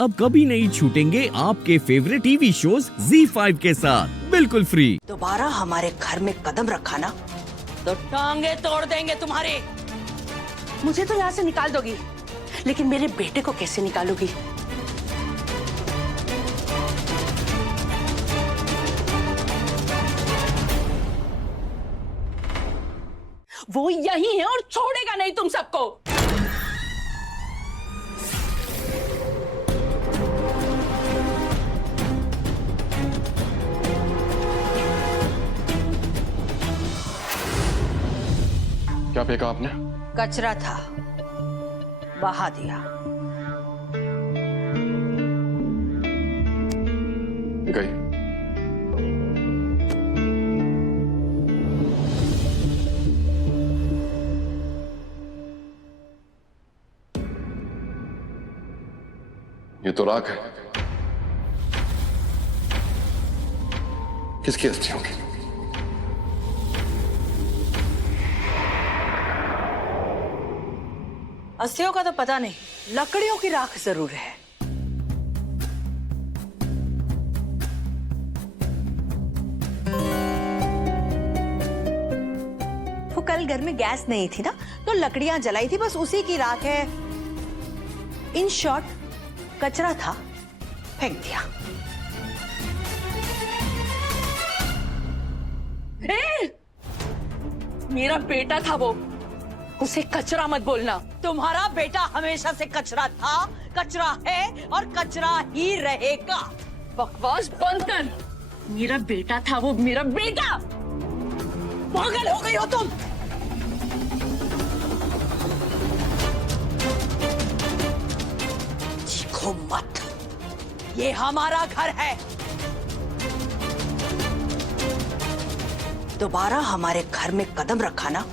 अब कभी नहीं छूटेंगे आपके फेवरेट टीवी शोज ZEE5 के साथ बिल्कुल फ्री। दोबारा हमारे घर में कदम रखा ना तो टांगे तोड़ देंगे तुम्हारे। मुझे तो यहाँ से निकाल दोगी, लेकिन मेरे बेटे को कैसे निकालोगी? वो यही है और छोड़ेगा नहीं तुम सबको। क्या फेंका आपने? कचरा था, बहा दिया। गई। ये तो राख है। किसकी अस्थियों की? अस्थियों का तो पता नहीं, लकड़ियों की राख जरूर है। वो कल घर में गैस नहीं थी ना, तो लकड़ियां जलाई थी, बस उसी की राख है। इन शॉर्ट कचरा था, फेंक दिया। मेरा बेटा था वो, उसे कचरा मत बोलना। तुम्हारा बेटा हमेशा से कचरा था, कचरा है और कचरा ही रहेगा। बकवास बंद कर। मेरा बेटा था वो, मेरा बेटा। पागल हो गई हो तुम। चीखो मत, ये हमारा घर है। दोबारा हमारे घर में कदम रखा ना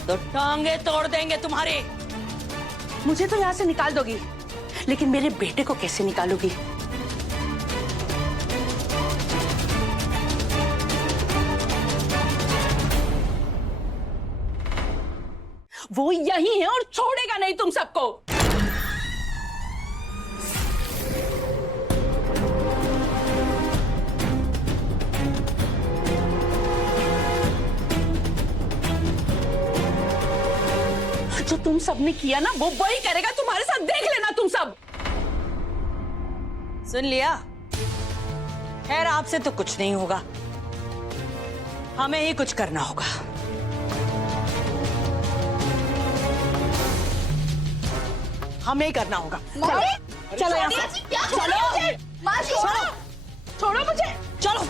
तो टांगे तोड़ देंगे तुम्हारे। मुझे तो यहाँ से निकाल दोगी, लेकिन मेरे बेटे को कैसे निकालोगी? वो यही है और छोड़ेगा नहीं तुम सबको। जो तुम सबने किया ना, वो वही करेगा तुम्हारे साथ। देख लेना तुम सब। सुन लिया? खैर, आपसे तो कुछ नहीं होगा, हमें ही कुछ करना होगा। हमें ही करना होगा। चलो यहाँ से, चलो, छोड़ो मुझे, चलो।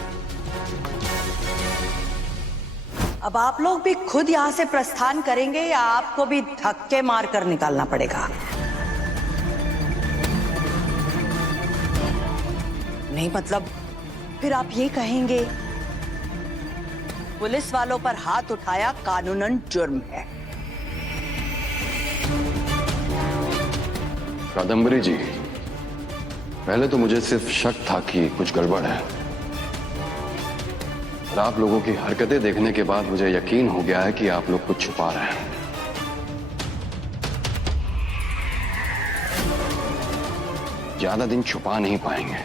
अब आप लोग भी खुद यहाँ से प्रस्थान करेंगे या आपको भी धक्के मारकर निकालना पड़ेगा? नहीं मतलब फिर आप ये कहेंगे पुलिस वालों पर हाथ उठाया कानूनन जुर्म है। कादम्बरी जी, पहले तो मुझे सिर्फ शक था कि कुछ गड़बड़ है। आप लोगों की हरकतें देखने के बाद मुझे यकीन हो गया है कि आप लोग कुछ छुपा रहे हैं। ज्यादा दिन छुपा नहीं पाएंगे,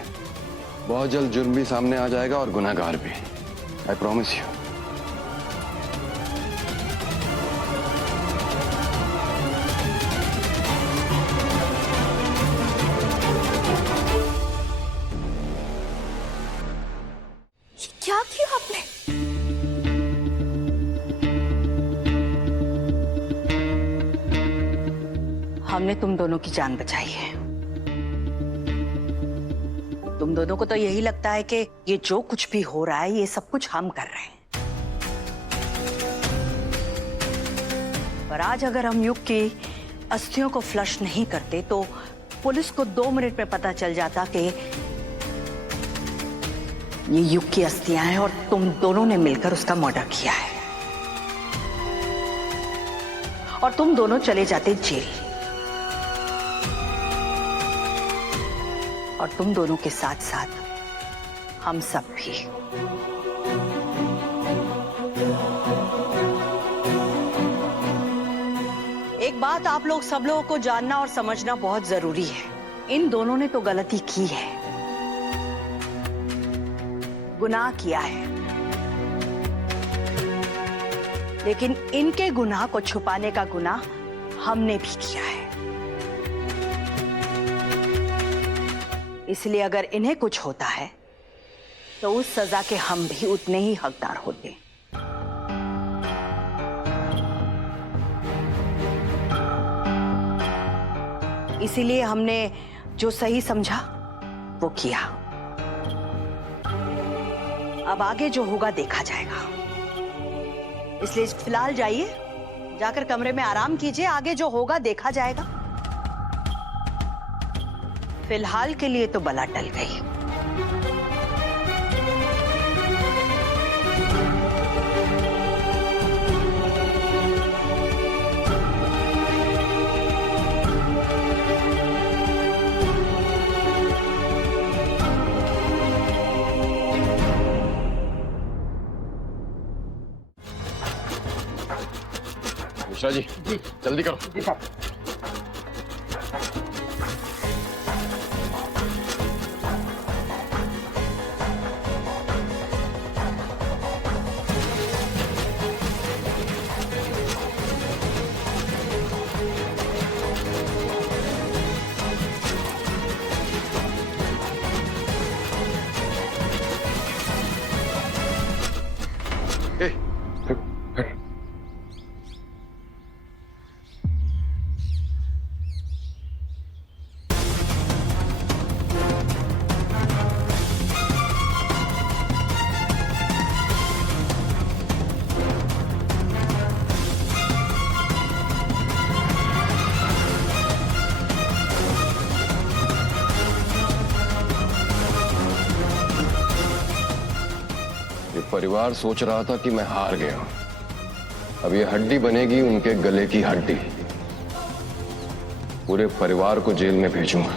बहुत जल्द जुर्म भी सामने आ जाएगा और गुनहगार भी। I promise you. क्या किया आपने? हमने तुम दोनों की जान बचाई है। तुम दोनों को तो यही लगता है कि ये जो कुछ भी हो रहा है, ये सब कुछ हम कर रहे हैं। पर आज अगर हम युग की अस्थियों को फ्लश नहीं करते तो पुलिस को 2 मिनट में पता चल जाता कि ये युग की अस्थियां हैं और तुम दोनों ने मिलकर उसका मर्डर किया है। और तुम दोनों चले जाते जेल, और तुम दोनों के साथ साथ हम सब भी। एक बात आप लोग सब लोगों को जानना और समझना बहुत जरूरी है। इन दोनों ने तो गलती की है, गुनाह किया है, लेकिन इनके गुनाह को छुपाने का गुनाह हमने भी किया है। इसलिए अगर इन्हें कुछ होता है तो उस सजा के हम भी उतने ही हकदार होते। इसीलिए हमने जो सही समझा वो किया। अब आगे जो होगा देखा जाएगा। इसलिए फिलहाल जाइए, जाकर कमरे में आराम कीजिए, आगे जो होगा देखा जाएगा। फिलहाल के लिए तो बला टल गई। मिश्रा जी, जल्दी करो। जी साहब। ए, ये परिवार सोच रहा था कि मैं हार गया हूं। अब ये हड्डी बनेगी उनके गले की हड्डी। पूरे परिवार को जेल में भेजूंगा।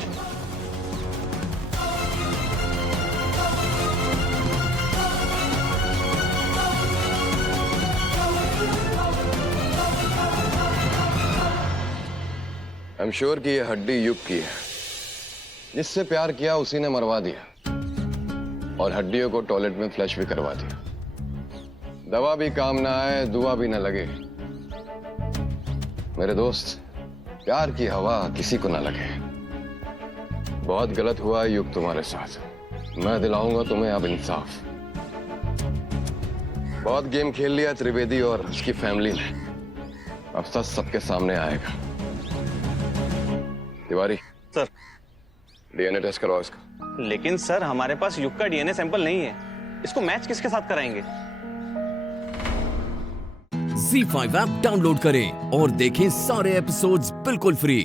आई एम श्योर कि ये हड्डी युग की है। जिससे प्यार किया उसी ने मरवा दिया और हड्डियों को टॉयलेट में फ्लश भी करवा दिया। दवा भी काम ना आए, दुआ भी ना लगे। मेरे दोस्त, प्यार की हवा किसी को ना लगे। बहुत गलत हुआ है युग तुम्हारे साथ। मैं दिलाऊंगा तुम्हें अब इंसाफ। बहुत गेम खेल लिया त्रिवेदी और उसकी फैमिली ने। अब सच सबके सामने आएगा। तिवारी सर। डीएनए टेस्ट करवाओ इसका। लेकिन सर, हमारे पास युग का डीएनए सैंपल नहीं है। इसको मैच किसके साथ कराएंगे? Z5 ऐप डाउनलोड करें और देखें सारे एपिसोड्स बिल्कुल फ्री।